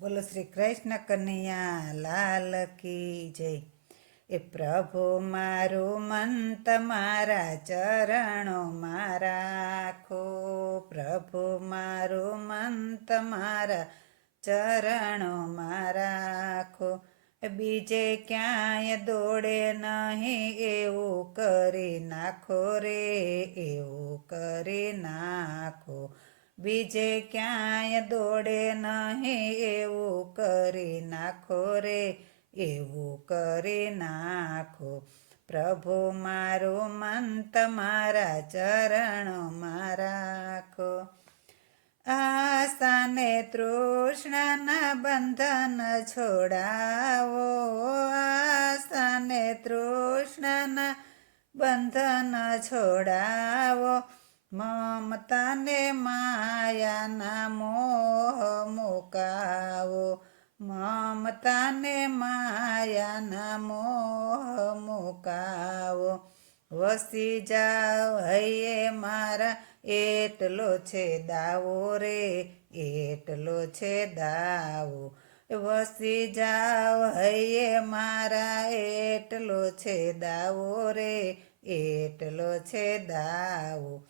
બોલો શ્રી કૃષ્ણ કનૈયા, લાલ કી જય. એ પ્રભુ મારું મન તમારા ચરણો રાખો. પ્રભુ મારું મન તમારા ચરણો રાખો. બીજે ક્યાંય દોડે નહીં એવું કરી નાખો રે, એવું કરી નાખો. બીજે ક્યાંય દોડે નહીં એવું કરી નાખો રે, એવું કરી નાખો. પ્રભુ મારું મન તમારા ચરણોમાં રાખો. આસ્થાને તૃષ્ણના બંધન છોડાવો. આસ્થાને તૃષ્ણના બંધન છોડાવો. મમતાને માયાના મોહ મુકાવો. મમતાને માયાના મોહ મુકાવો. વસી જાવ હૈયે મારા, એટલો છે દાવો રે, એટલો છે દાવો. વસી જાવ હૈયે મારા, એટલો છે દાવો રે, એટલો છે દાવો.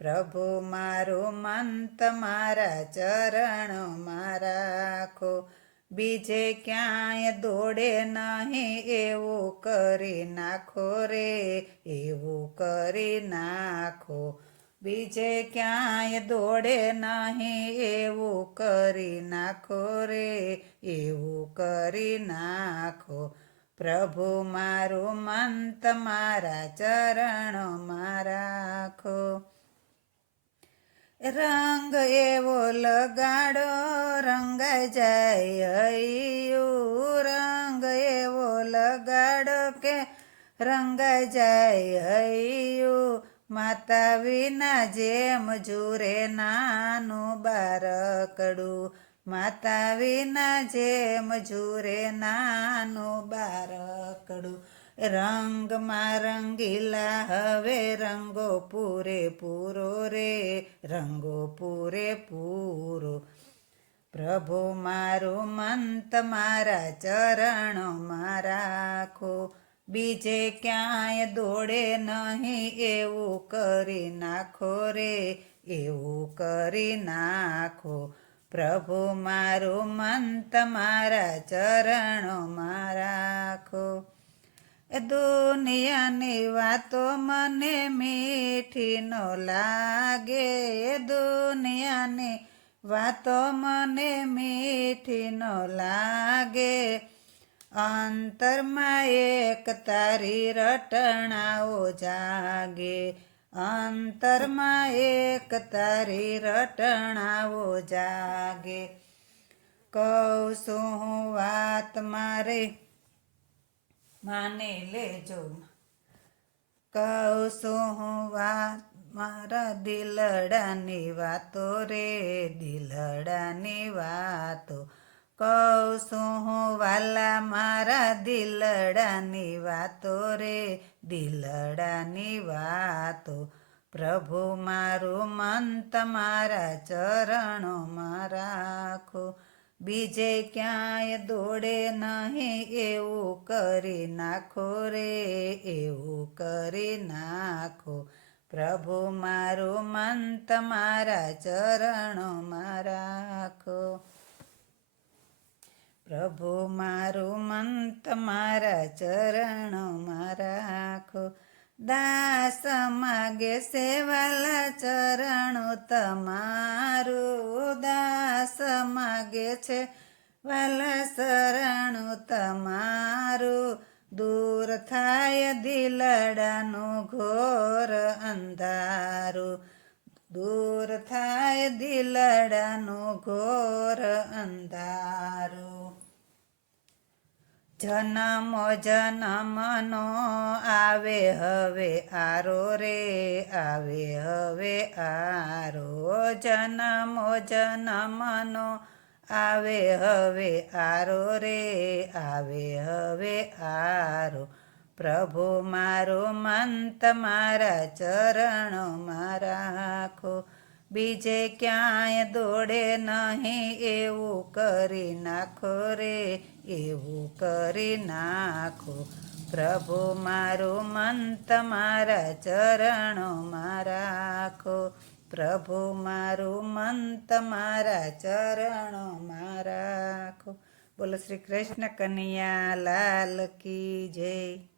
પ્રભુ મારું મન તમારા ચરણોમાં રાખો બીજે ક્યાંય દોડે નહીં એવું કરી નાખો રે, એવું કરી નાખો. બીજે ક્યાંય દોડે નહીં એવું કરી નાખો રે, એવું કરી નાખો. પ્રભુ મારું મન તમારા ચરણમાં રાખો રંગ એવો લગાડો રંગાઈ જાય રંગ એવો લગાડો કે રંગાઈ જાય હૈયું માતા વિના જેમ જુરે નાનું બારકડું. માતા વિના જેમ જુરે નાનું બારકડું. રંગમાં રંગીલા હવે રંગો પૂરે પૂરો રે, રંગો પૂરે પૂરો. પ્રભુ મારું મન તમારા ચરણોમાં રાખો બીજે ક્યાંય દોડે નહીં એવું કરી નાખો રે, એવું કરી નાખો. પ્રભુ મારું મન તમારા ચરણોમાં રાખો દુનિયાની વાતો મને મીઠી ન લાગે. દુનિયાની વાતો મને મીઠી ન લાગે. અંતરમાં એક તારી રટણાઓ જાગે. અંતરમાં એક તારી રટણાઓ જાગે. કહું શું વાત મારે માને લેજો. કહું શું હું વાત, મારા દિલડાની વાતો રે, દિલડાની વાતો. કહું શું હું વાલા, મારા દિલડાની વાતો રે, દિલડાની વાતો. પ્રભુ મારું મન તમારા ચરણોમાં રાખો. બીજે ક્યાંય દોડે નહીં, એવું કરી નાખો રે, એવું કરી નાખો. પ્રભુ મારું મન તમારા ચરણોમાં રાખો. પ્રભુ મારું મન તમારા ચરણોમાં રાખો. દાસ માગે સેવાલા ચરણો તમારું. દાસ માગે છે વાલા શરણું તમારું. દૂર થાય દિલડાનું ઘોર અંધારું. દૂર થાય દિલડાનું ઘોર જનમો જનમનો આવે હવે, આરો રે, આવે હવે, આરો જનમો જનમનો આવે હવે, આરો રે, આવે હવે, આરો. પ્રભુ મારો મંત મારા ચરણ મારા રાખો. બીજે ક્યાંય દોડે નહીં, એવું કરી નાખો રે, એવું કરી નાખો. પ્રભુ મારું મન તમારા ચરણોમાં રાખો. પ્રભુ મારું મન તમારા ચરણોમાં રાખો. બોલો શ્રી કૃષ્ણ કનૈયા લાલ કી જય.